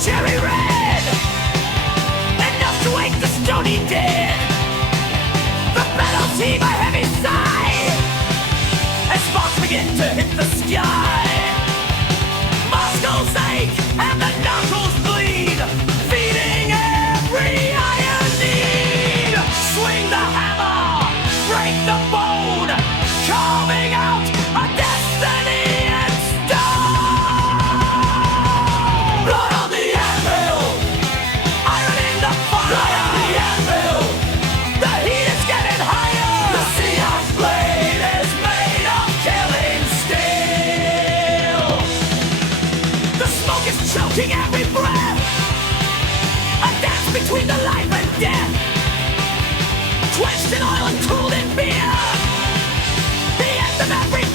Cherry red, enough to wake the stony dead. The battle's heave a heavy sigh as sparks begin to hit the sky. Muscles ache and the knuckles bleed, feeding every iron need. Swing the hammer, break the bone, carving out a destiny in stone. Blood on the Anvil, iron in the fire. Blood on the Anvil, the heat is getting higher. The Seax Blade is made of killing steel. The smoke is choking every breath, a dance between the life and death. Quenched in oil and cooled in beer, the end of every